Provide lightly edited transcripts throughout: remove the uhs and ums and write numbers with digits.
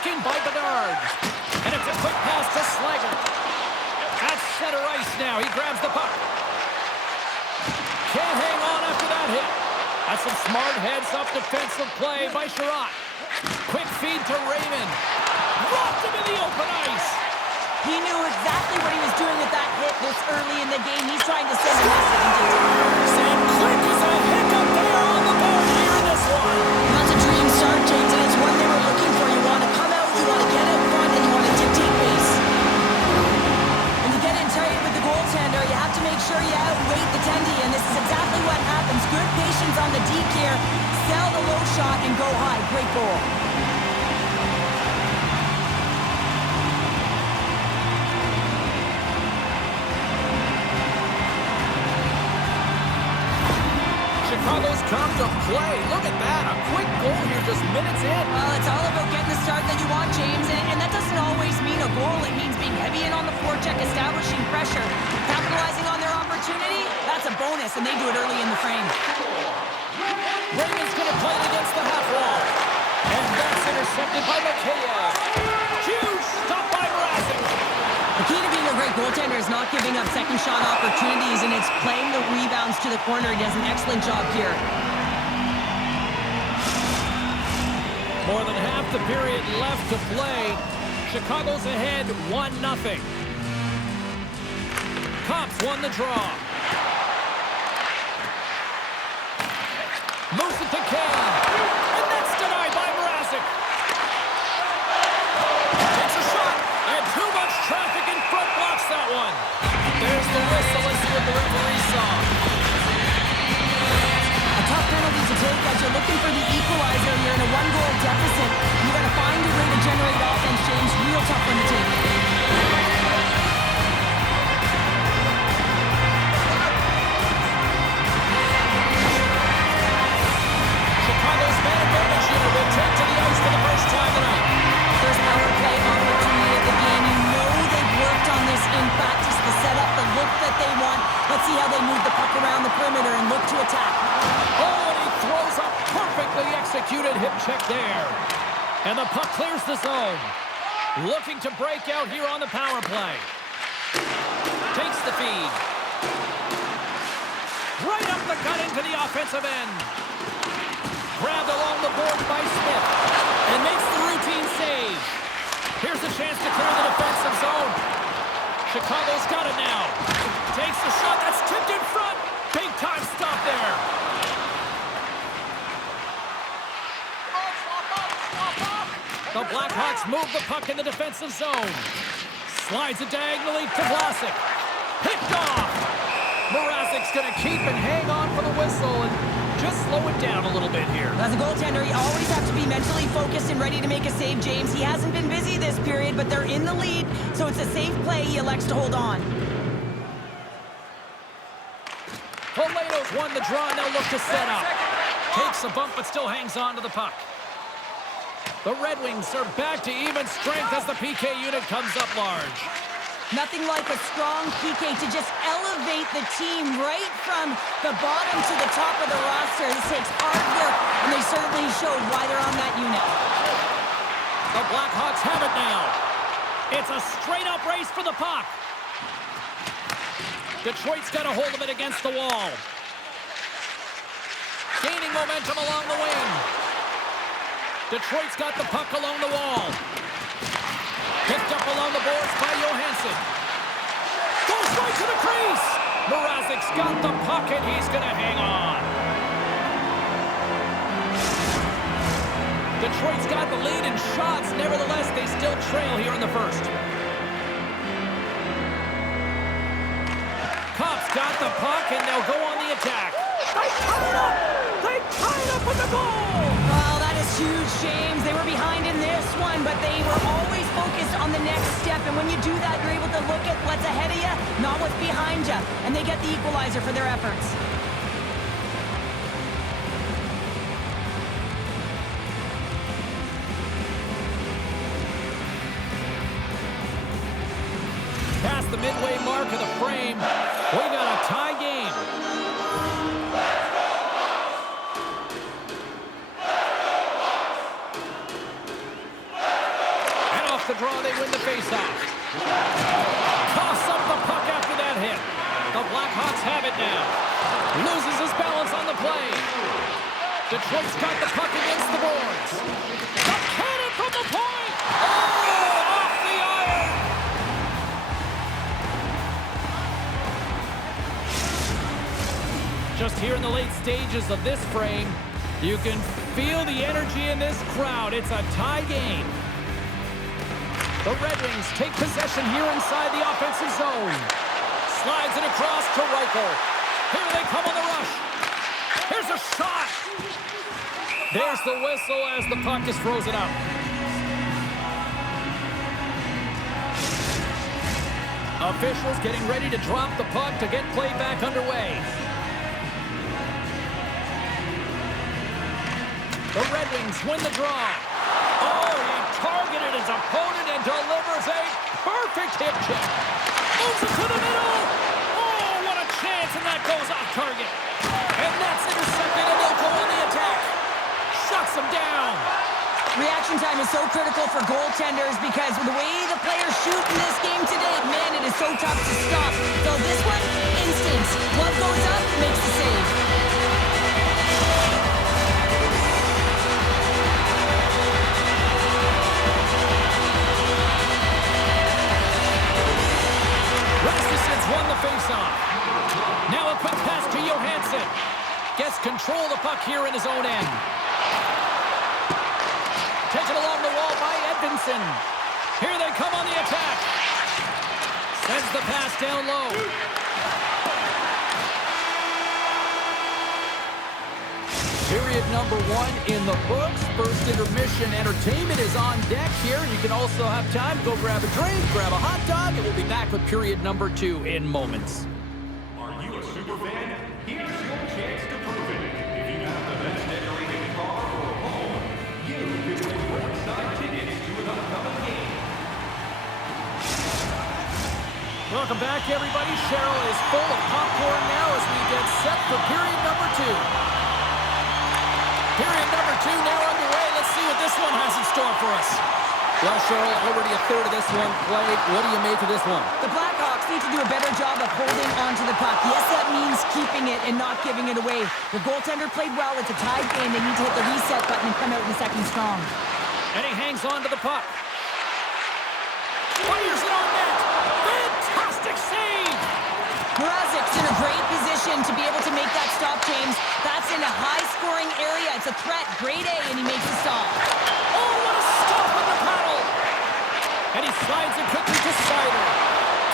taken by Bedard. And it's a quick pass to Slager. At center ice now. He grabs the puck. Can't hang on after that hit. That's some smart heads-up defensive play by Sherratt. Quick feed to Raymond. Dropped him in the open ice. He knew exactly what he was doing with that hit this early in the game. He's trying to send a message. Sam Quick is a hiccup there on the board here in this one. That's a dream start, James, and it's one they were looking for. You want to come out, you want to get out front, and you want to dictate pace. When you get in tight with the goaltender, you have to make sure you outweight the tendy, and this is exactly what happens. Good patience on the deke here. Sell the low shot and go high. Great goal. Chicago's come to play. Look at that. A quick goal here just minutes in. Well, it's all about getting the start that you want, James, and that doesn't always mean a goal. It means being heavy in on the forecheck, establishing pressure, capitalizing on their opportunity. That's a bonus, and they do it early in the frame. Raymond's going to play it against the half wall. And that's intercepted by Mikheyev. Huge stop by Mrazek. The key to being a great goaltender is not giving up second shot opportunities, and it's playing the rebounds to the corner. He does an excellent job here. More than half the period left to play. Chicago's ahead 1-0. Cops won the draw. Moves it to Kane. And that's denied by Mrazek. Takes a shot. And too much traffic in front blocks that one. There's the whistle. Let's see what the referee saw. A tough penalty to take as you're looking for the equalizer. You're in a one-goal deficit. You got to find a way to generate offense, James. Real tough one to take. Chicago's man advantage unit will take to the ice for the first time tonight. First power play opportunity of the game. You know they've worked on this in practice. The setup, the look that they want. Let's see how they move the puck around the perimeter and look to attack. Oh, and he throws a perfectly executed hip check there. And the puck clears the zone. Looking to break out here on the power play. Takes the feed. Right up the gut into the offensive end. Grabbed along the board by Smith. And makes the routine save. Here's a chance to clear the defensive zone. Chicago's got it now. Takes the shot. That's tipped in front. Big time stop there. The Blackhawks move the puck in the defensive zone. Slides it diagonally to Vlasic. Picked off. Mrazek's going to keep and hang on for the whistle and just slow it down a little bit here. As a goaltender, you always have to be mentally focused and ready to make a save, James. He hasn't been busy this period, but they're in the lead, so it's a safe play. He elects to hold on. Poleto's won the draw, and they'll look to set up. Takes a bump, but still hangs on to the puck. The Red Wings are back to even strength as the PK unit comes up large. Nothing like a strong PK to just elevate the team right from the bottom to the top of the roster. This takes hard work, and they certainly showed why they're on that unit. The Blackhawks have it now. It's a straight-up race for the puck. Detroit's got a hold of it against the wall. Gaining momentum along the wing. Detroit's got the puck along the wall. Picked up along the boards by Johansson. Goes right to the crease. Mrazek's got the puck, and he's going to hang on. Detroit's got the lead in shots. Nevertheless, they still trail here in the first. Cops got the puck, and they'll go on the attack. They tie it up! They tie it up with the goal! Well, that is huge, James. They were behind in this one, but they were always focused on the next step. And when you do that, you're able to look at what's ahead of you, not what's behind you. And they get the equalizer for their efforts. Past the midway mark of the frame, we got a tie game. the draw. They win the faceoff. Toss up the puck after that hit. The Blackhawks have it now. Loses his balance on the play. Detroit's got the puck against the boards. The cannon from the point. Oh, off the iron. Just here in the late stages of this frame, you can feel the energy in this crowd. It's a tie game. The Red Wings take possession here inside the offensive zone. Slides it across to Reichel. Here they come on the rush. Here's a shot. There's the whistle as the puck is frozen up. Officials getting ready to drop the puck to get play back underway. The Red Wings win the draw. Oh, he targeted his opponent and delivers a perfect hip check. Moves it to the middle. Oh, what a chance, and that goes off target. And that's intercepted, and they'll go on the attack. Shuts them down. Reaction time is so critical for goaltenders because the way the players shoot in this game today, man, it is so tough to stop. So this one, instincts. Glove goes up, makes the save. Rasmussen's won the faceoff. Now a quick pass to Johansson. Gets control of the puck here in his own end. Taken along the wall by Edvinsson. Here they come on the attack. Sends the pass down low. Period number 1 in the books. First intermission entertainment is on deck here. You can also have time to go grab a drink, grab a hot dog, and we'll be back with period number 2 in moments. Are you a super fan? Here's your chance to prove it. If you have the best decorated car or home, you can win courtside tickets to an upcoming game. Welcome back, everybody. Cheryl is full of popcorn now as we get set for period number 2. Period number 2 now underway. Let's see what this one has in store for us. Well, Cheryl, already a third of this one played. What do you make of this one? The Blackhawks need to do a better job of holding onto the puck. Yes, that means keeping it and not giving it away. The goaltender played well. It's a tied game. They need to hit the reset button and come out in the second strong. And he hangs on to the puck. Fires it on net. Fantastic save. Mrazek's in a great position to be able to make that stop, James. That's in a high-scoring area. It's a threat. Grade A, and he makes a stop. Oh, what a stop on the paddle. And he slides it quickly to Sider.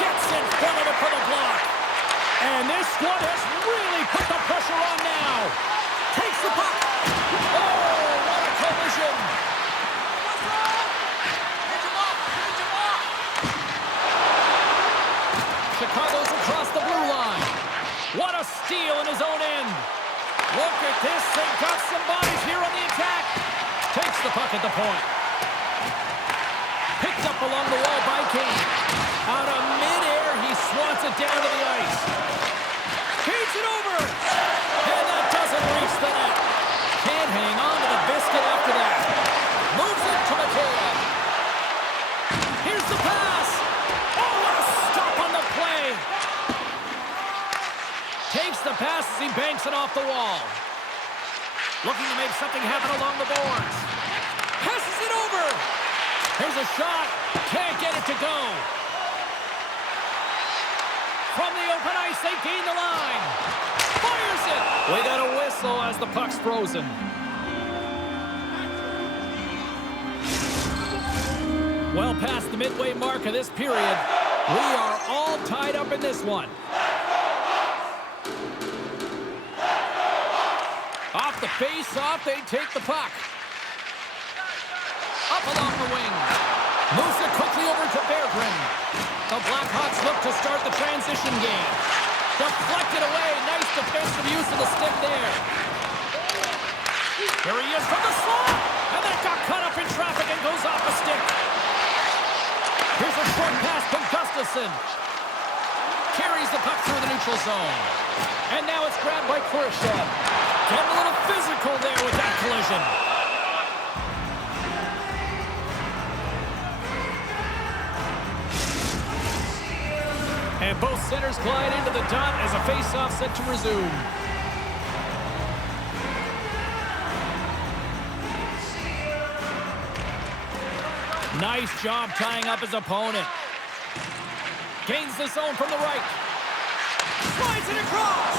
Gets in front of it for the block. And this one has really put the pressure on now. Takes the puck. Oh, what a collision. Chicago's across the blue line. What a steal in his own end. Look at this. They've got some bodies here on the attack. Takes the puck at the point. Picked up along the wall by Kane. Out of midair, he swats it down to the ice. Feeds it over. And that doesn't reach the net. Can't hang on to the biscuit after that. Moves it to McKay. Here's the pass. Oh, what a stop on the play. Takes the pass as he banks it off the wall. Looking to make something happen along the boards. Passes it over. Here's a shot. Can't get it to go. From the open ice, they gain the line. Fires it. We got a whistle as the puck's frozen. Well past the midway mark of this period, we are all tied up in this one. Off the face-off, they take the puck. Up along the wing. Moves it quickly over to Berggren. The Blackhawks look to start the transition game. Deflected away. Nice defensive use of the stick there. Here he is from the slot. And that got caught up in traffic and goes off the stick. Here's a short pass from Gustafsson. Carries the puck through the neutral zone. And now it's grabbed by Khrushchev. Getting a little physical there with that collision. And both centers glide into the dot as a face-off set to resume. Nice job tying up his opponent. Gains the zone from the right. Slides it across.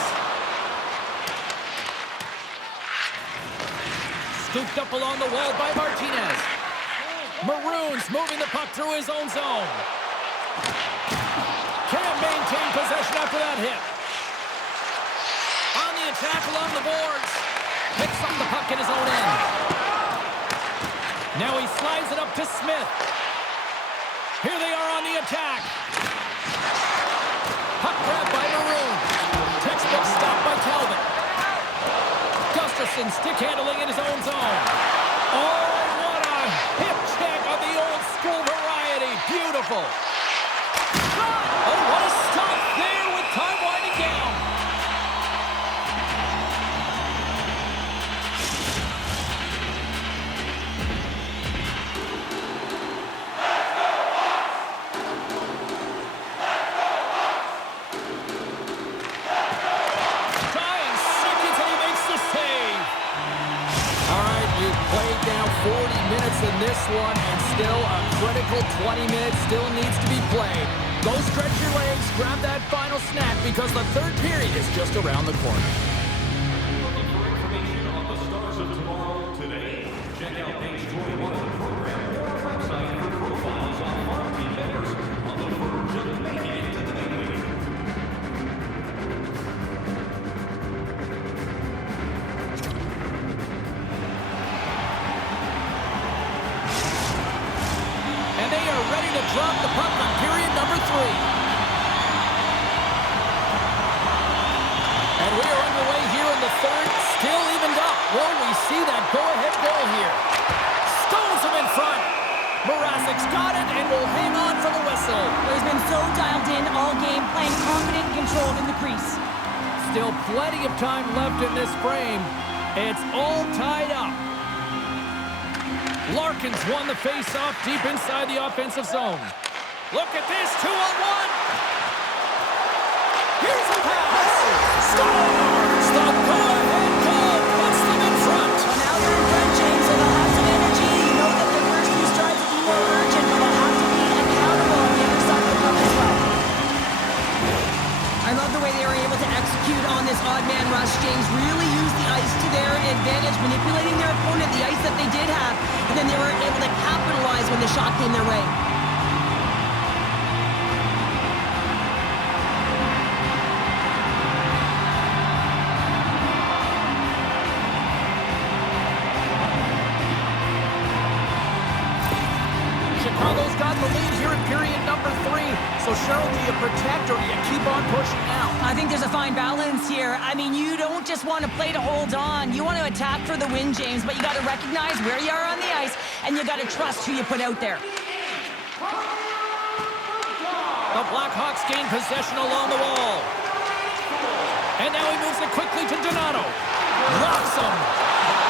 Scooped up along the wall by Martinez. Maroons moving the puck through his own zone. Can't maintain possession after that hit. On the attack along the boards. Picks up the puck in his own end. Now he slides it up to Smith. Here they are on the attack. Puck grab by Maroon. Textbook stop by Talbot. Gustafson stick handling in his own zone. Oh, what a hip check of the old school variety. Beautiful. Oh, what a stop there with time winding down. Dying seconds and he makes the save. All right, you've played now 40 minutes in this one, and still a critical 20 minutes still needs to be played. Go stretch your legs, grab that final snack, because the third period is just around the corner. Looking for information on the stars of tomorrow today? Check out page 21 of the program or our website for profiles on farm team members on the verge of making it to the big league. And they are ready to drop the puck on period number 3. And we are underway here in the third, still evened up. Will we see that go-ahead goal here? Stones him in front. Mrazek's got it and will hang on for the whistle. He's been so dialed in all game, playing confident and controlled in the crease. Still plenty of time left in this frame. It's all tied up. Larkins won the face-off deep inside the offensive zone. Look at this, 2-on-1. Here's a pass. Scores! The go-ahead goal puts them in front. Well, now they're in front, James, so they'll have some energy. You know that the first few strides will be more urgent, but they'll have to be accountable on the other side of the puck as well. I love the way they were able to execute on this odd man rush. James really used the ice to their advantage, manipulating their opponent, the ice that they did have, and then they were able to capitalize when the shot came their way. Chicago's got the lead here in period number 3. So, Cheryl, do you protect or do you keep on pushing now? I think there's a fine balance here. I mean, you don't just want to play to hold on. You want to attack for the win, James, but you got to recognize where you are on the ice, and you got to trust who you put out there. The Blackhawks gain possession along the wall. And now he moves it quickly to Donato. Locks him.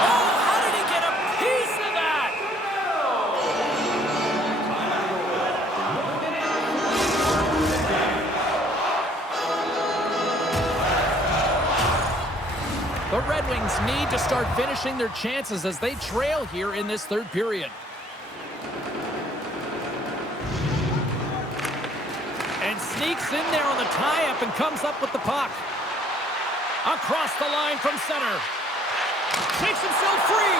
Oh, how did he get a piece of that? The Red Wings need to start finishing their chances as they trail here in this third period. And sneaks in there on the tie-up and comes up with the puck. Across the line from center. Takes himself free.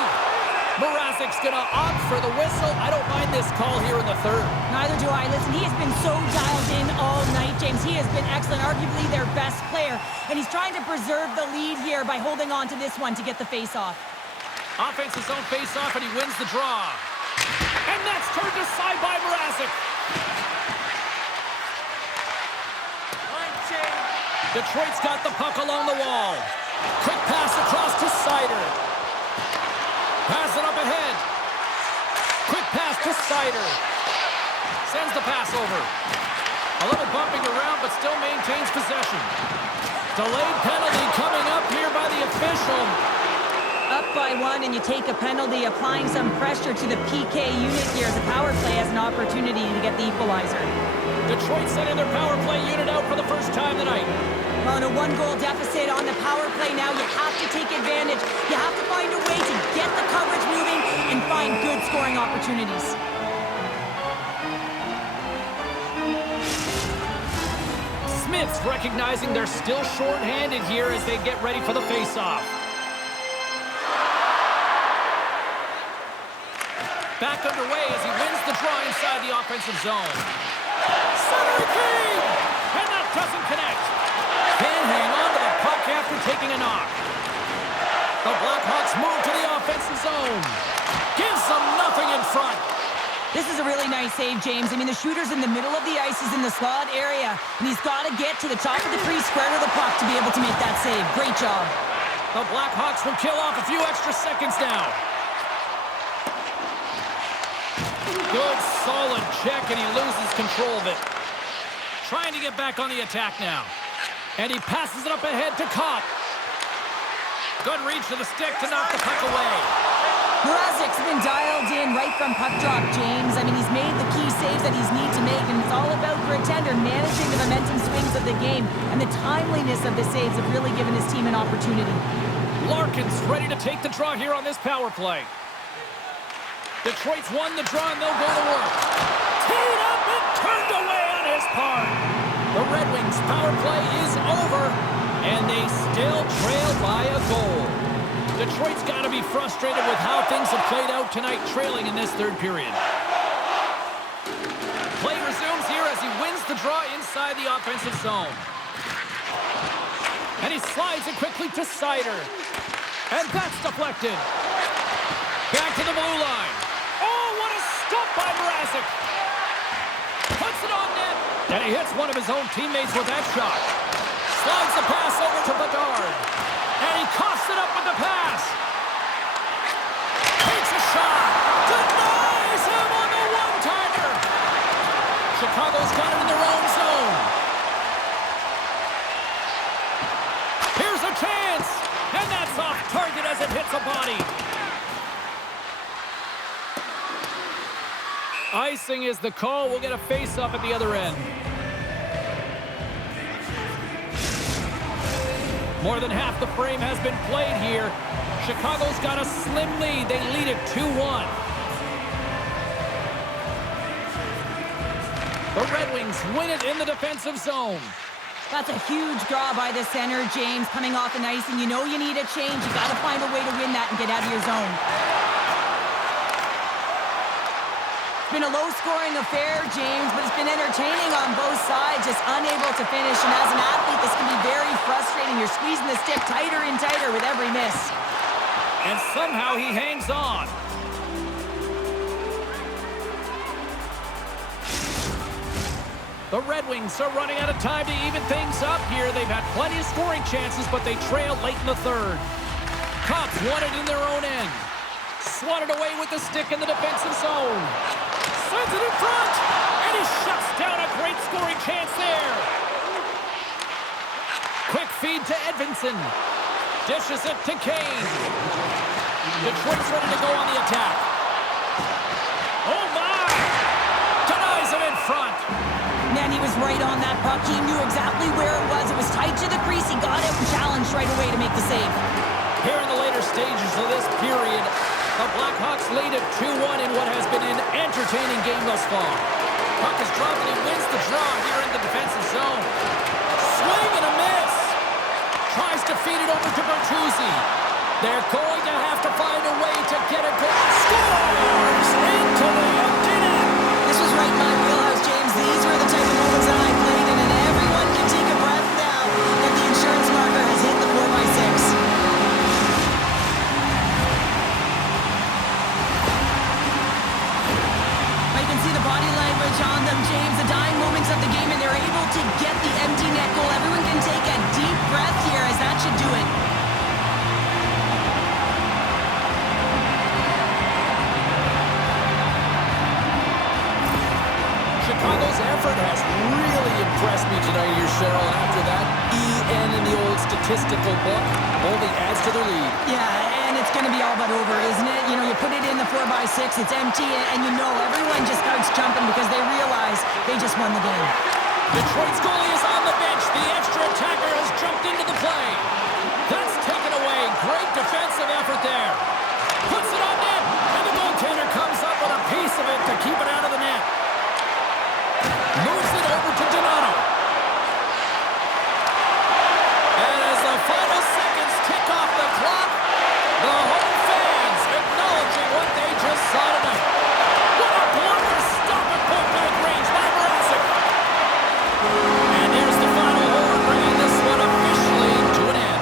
Mrazek's going to opt for the whistle. I don't mind this call here in the third. Neither do I. Listen, he has been so dialed in all night, James. He has been excellent, arguably their best player. And he's trying to preserve the lead here by holding on to this one to get the face-off. Offensive zone face-off, and he wins the draw. And that's turned aside by Mrazek. Detroit's got the puck along the wall. Quick pass across to Sider. Pass it up ahead. Quick pass to Sider. Sends the pass over. A little bumping around, but still maintains possession. Delayed penalty coming up here by the official. Up by 1, and you take a penalty, applying some pressure to the PK unit here as the power play has an opportunity to get the equalizer. Detroit sending their power play unit out for the first time tonight. On a one-goal deficit on the power play now, you have to take advantage. You have to find a way to get the coverage moving and find good scoring opportunities. Smith's recognizing they're still short-handed here as they get ready for the face-off. Back underway as he wins the draw inside the offensive zone. Center feed! And that doesn't connect. Can't hang on to the puck after taking a knock. The Blackhawks move to the offensive zone. Gives them nothing in front. This is a really nice save, James. I mean, the shooter's in the middle of the ice. He's in the slot area, and he's got to get to the top of the crease, square to the puck to be able to make that save. Great job. The Blackhawks will kill off a few extra seconds now. Good, solid check, and he loses control of it. Trying to get back on the attack now. And he passes it up ahead to Kopp. Good reach to the stick to knock the puck away. Mrazek's been dialed in right from puck drop, James. I mean, he's made the key saves that he's need to make, and it's all about for a tender managing the momentum swings of the game, and the timeliness of the saves have really given his team an opportunity. Larkin's ready to take the draw here on this power play. Detroit's won the draw, and they'll go to work. Teed up and turned away on his part. The Red Wings' power play is over, and they still trail by a goal. Detroit's got to be frustrated with how things have played out tonight, trailing in this third period. Play resumes here as he wins the draw inside the offensive zone. And he slides it quickly to Sider. And that's deflected. Back to the blue line. Oh, what a stop by Mrazek. Puts it on net. And he hits one of his own teammates with that shot. Slides the pass over to Bedard. And he coughs it up with the pass. Takes a shot. Denies him on the one-timer. Chicago's got it in their own zone. Here's a chance. And that's off target as it hits a body. Icing is the call. We'll get a face-off at the other end. More than half the frame has been played here. Chicago's got a slim lead. They lead it 2-1. The Red Wings win it in the defensive zone. That's a huge draw by the center, James, coming off an ice, and you know you need a change. You got to find a way to win that and get out of your zone. It's been a low-scoring affair, James, but it's been entertaining on both sides, just unable to finish. And as an athlete, this can be very frustrating. You're squeezing the stick tighter and tighter with every miss. And somehow he hangs on. The Red Wings are running out of time to even things up here. They've had plenty of scoring chances, but they trailed late in the third. Cops won it in their own end. Swatted away with the stick in the defensive zone. Sends it in front, and he shuts down a great scoring chance there. Quick feed to Edvinsson. Dishes it to Kane. Detroit's ready to go on the attack. Oh my! Denies him in front. Man, he was right on that puck. He knew exactly where it was. It was tight to the crease. He got out and challenged right away to make the save. Here in the later stages of this period, the Blackhawks lead at 2-1 in what has been an entertaining game thus far. Puck is dropped and he wins the draw here in the defensive zone. Swing and a miss. Tries to feed it over to Bertuzzi. They're going to have to find a way to get a goal. Scores into the empty net. This was right in my wheelhouse, James. These were the type of moments that I played in, and everyone can take a breath now that the insurance marker has hit the 4x6. Body language on them, James. The dying moments of the game, and they're able to get the empty net goal. Everyone can take a deep breath here, as that should do it. Chicago's effort has really impressed me tonight here, Cheryl. And after that, EN in the old statistical book only adds to their lead. Yeah, and it's going to be all but over, isn't it? You know, you put it in the 4x6, by 6, it's empty, and you know everyone just starts jumping because they realize they just won the game. Detroit's goalie is on the bench. The extra attacker has jumped into the play. That's taken away. Great defensive effort there. Puts it on net, and the goaltender comes up with a piece of it to keep it out of the net. Moves it over to Donato. And as the final seconds tick off the clock, the home fans acknowledging what they just saw tonight. What a blocker! Stop at point-blank range by Mrazek. And there's the final horn, bringing this one officially to an end.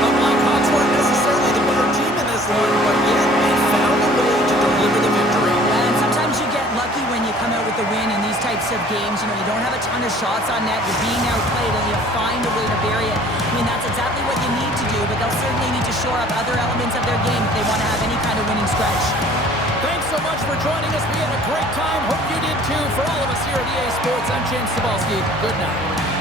The Blackhawks weren't necessarily the better team in this one, but yet they found a way to deliver the victory. And sometimes you get lucky when you come out with the win in these types of games. You know, you don't have a ton of shots on net. You're being outplayed, and you find a way to bury it. I mean, that's exactly what you need to do, but they'll certainly need to shore up other elements of their game if they want to have any kind of winning stretch. Thanks so much for joining us. We had a great time. Hope you did too. For all of us here at EA Sports, I'm James Cebulski. Good night.